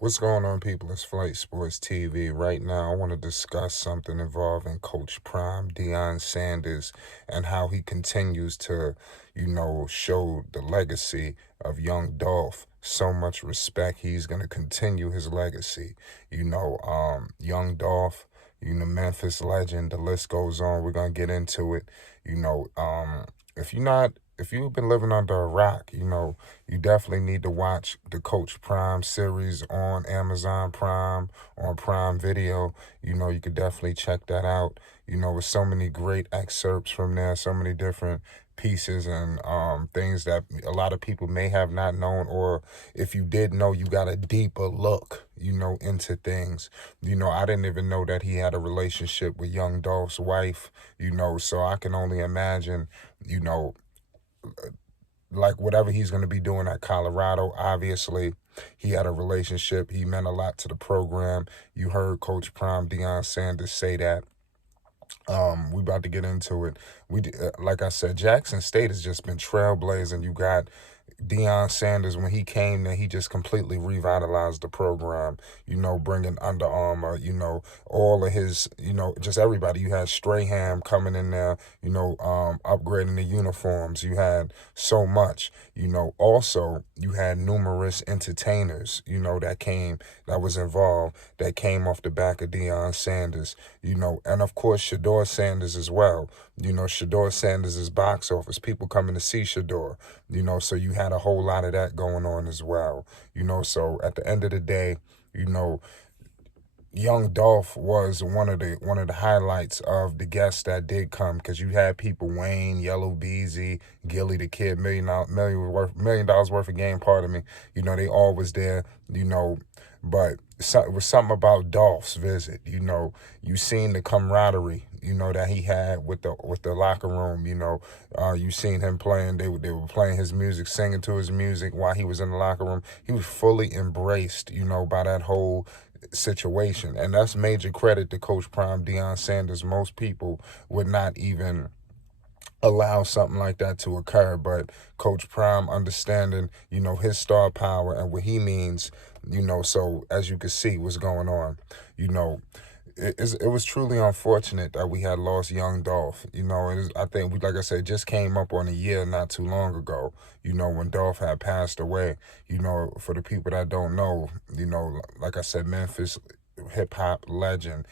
What's going on, people? It's Flight Sports TV. Right now, I want to discuss something involving Coach Prime, Deion Sanders, and how he continues to, show the legacy of young Dolph. So much respect. He's going to continue his legacy. Young Dolph, Memphis legend. The list goes on. We're going to get into it. You know, um, if you're not, if you've been living under a rock, you definitely need to watch the Coach Prime series on Amazon Prime, on Prime Video. You could definitely check that out. With so many great excerpts from there, so many different pieces and things that a lot of people may have not known, or if you did know, you got a deeper look, into things. I didn't even know that he had a relationship with young Dolph's wife, so I can only imagine, you know, like whatever he's going to be doing at Colorado. Obviously, he had a relationship. He meant a lot to the program. You heard Coach Prime, Deion Sanders, say that. We about to get into it. Like I said, Jackson State has just been trailblazing. You got Deion Sanders, when he came there, he just completely revitalized the program, bringing Under Armour, all of his, just everybody. You had Strahan coming in there, upgrading the uniforms. You had so much, also you had numerous entertainers, that was involved, that came off the back of Deion Sanders, and of course Shador Sanders as well. Shador Sanders' box office, people coming to see Shador, so you had a whole lot of that going on as well. So at the end of the day, you know, young Dolph was one of the highlights of the guests that did come, because you had people, Wayne, Yellow Beezy, Gilly the Kid, $1 million worth of game, pardon me. They all was there, but it was something about Dolph's visit. You seen the camaraderie, that he had with the locker room. You seen him playing. They were playing his music, singing to his music while he was in the locker room. He was fully embraced, by that whole situation, and that's major credit to Coach Prime, Deion Sanders. Most people would not even allow something like that to occur, but Coach Prime, understanding, his star power and what he means, so as you can see what's going on, you know, it was truly unfortunate that we had lost young Dolph. I think we, like I said, just came up on a year not too long ago, when Dolph had passed away. For the people that don't know, like I said, Memphis hip hop legend,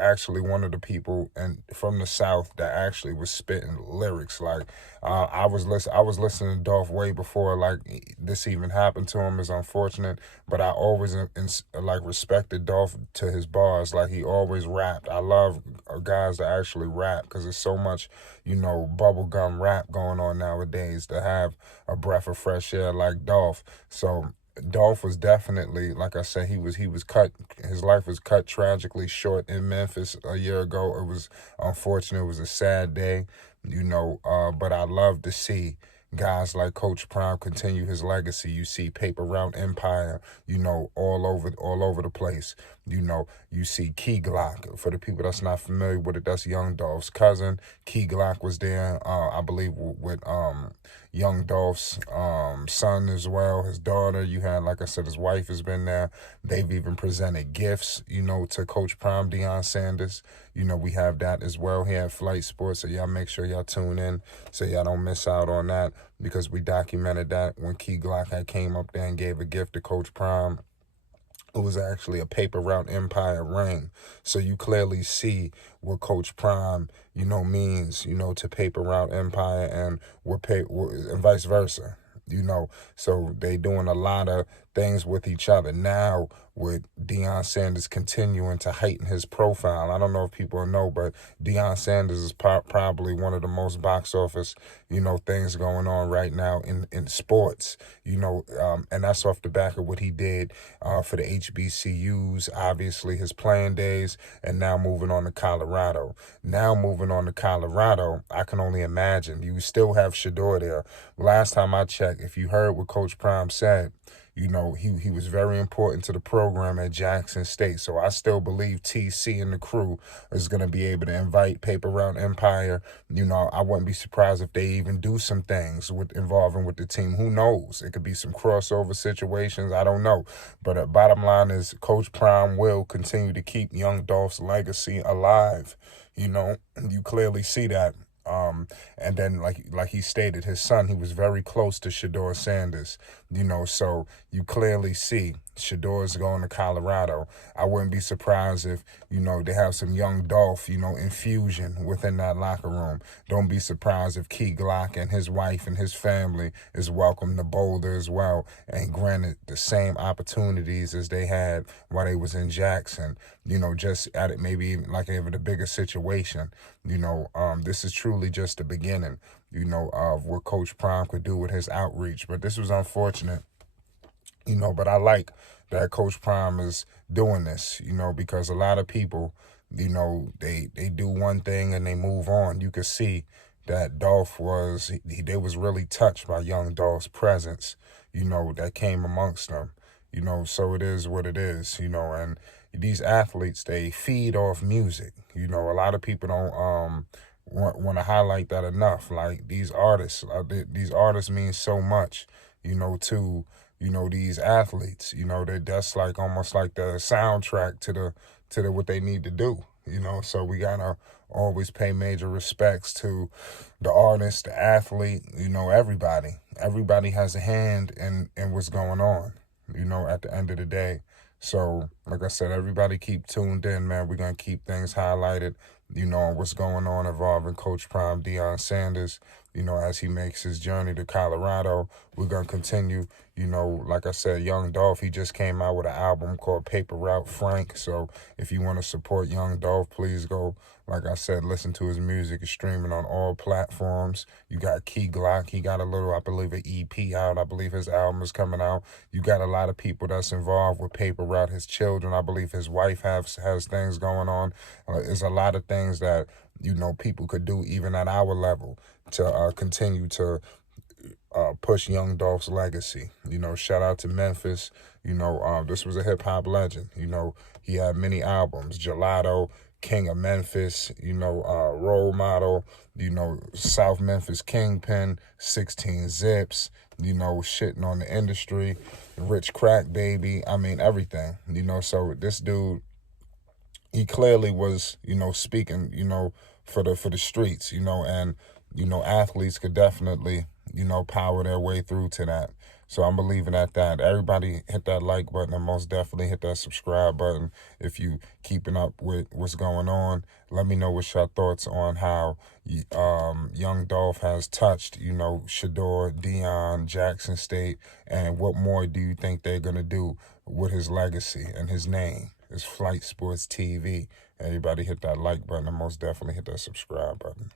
actually one of the people and from the South that actually was spitting lyrics. Like I was listening to Dolph way before like this even happened to him. Is unfortunate, but I always like respected Dolph to his bars. Like he always rapped. I love guys that actually rap, because there's so much bubblegum rap going on nowadays, to have a breath of fresh air like Dolph. So Dolph was definitely, like I said, he was cut. His life was cut tragically short in Memphis a year ago. It was unfortunate. It was a sad day, but I love to see guys like Coach Prime continue his legacy. You see Paper Route Empire, all over the place. You see Key Glock. For the people that's not familiar with it, that's Young Dolph's cousin. Key Glock was there, I believe, with Young Dolph's son as well, his daughter. You had, like I said, his wife has been there. They've even presented gifts, to Coach Prime, Deion Sanders. We have that as well here at Flight Sports, so y'all make sure y'all tune in so y'all don't miss out on that, because we documented that when Key Glock had came up there and gave a gift to Coach Prime. It was actually a Paper Route Empire ring. So you clearly see what Coach Prime, means, to Paper Route Empire, and and vice versa. So they doing a lot of things with each other now, with Deion Sanders continuing to heighten his profile. I don't know if people know, but Deion Sanders is probably one of the most box office, things going on right now in sports, and that's off the back of what he did for the HBCUs, obviously his playing days, and now moving on to Colorado. I can only imagine. You still have Shador there. Last time I checked, if you heard what Coach Prime said, he was very important to the program at Jackson State. So I still believe TC and the crew is going to be able to invite Paper Route Empire. I wouldn't be surprised if they even do some things involving with the team. Who knows? It could be some crossover situations. I don't know. But bottom line is Coach Prime will continue to keep Young Dolph's legacy alive. You clearly see that. And then like he stated, his son, he was very close to Shedeur Sanders, so you clearly see Shedor's going to Colorado. I wouldn't be surprised if, they have some young Dolph, infusion within that locker room. Don't be surprised if Key Glock and his wife and his family is welcome to Boulder as well, and granted the same opportunities as they had while they was in Jackson, just at it maybe even like even a bigger situation. This is truly just the beginning, of what Coach Prime could do with his outreach. But this was unfortunate, but I like that Coach Prime is doing this, because a lot of people, they do one thing and they move on. You could see that Dolph they was really touched by young Dolph's presence, that came amongst them, so it is what it is, and these athletes, they feed off music. A lot of people don't want to highlight that enough. Like these artists mean so much, to these athletes. That's like almost like the soundtrack to the what they need to do. So we gotta always pay major respects to the artist, the athlete. Everybody. Everybody has a hand in what's going on. At the end of the day. So, like I said, everybody keep tuned in, man. We're going to keep things highlighted, on what's going on involving Coach Prime Deion Sanders, as he makes his journey to Colorado. We're going to continue, like I said, Young Dolph, he just came out with an album called Paper Route Frank. So if you want to support Young Dolph, please go, like I said, listen to his music. It's streaming on all platforms. You got Key Glock. He got I believe, an EP out. I believe his album is coming out. You got a lot of people that's involved with Paper Route. His children, I believe his wife has things going on. There's a lot of things that, people could do even at our level to continue to push Young Dolph's legacy. Shout out to Memphis. This was a hip-hop legend. He had many albums. Gelato, King of Memphis, Role Model, South Memphis Kingpin, 16 Zips, shitting on the industry, Rich Crack Baby. I mean, everything, so this dude, he clearly was, speaking, for the streets, and, athletes could definitely, power their way through to that. So I'm believing at that. Everybody hit that like button and most definitely hit that subscribe button if you keeping up with what's going on. Let me know what's your thoughts on how Young Dolph has touched, Shedeur, Deion, Jackson State, and what more do you think they're going to do with his legacy and his name? It's Flight Sports TV. Everybody hit that like button and most definitely hit that subscribe button.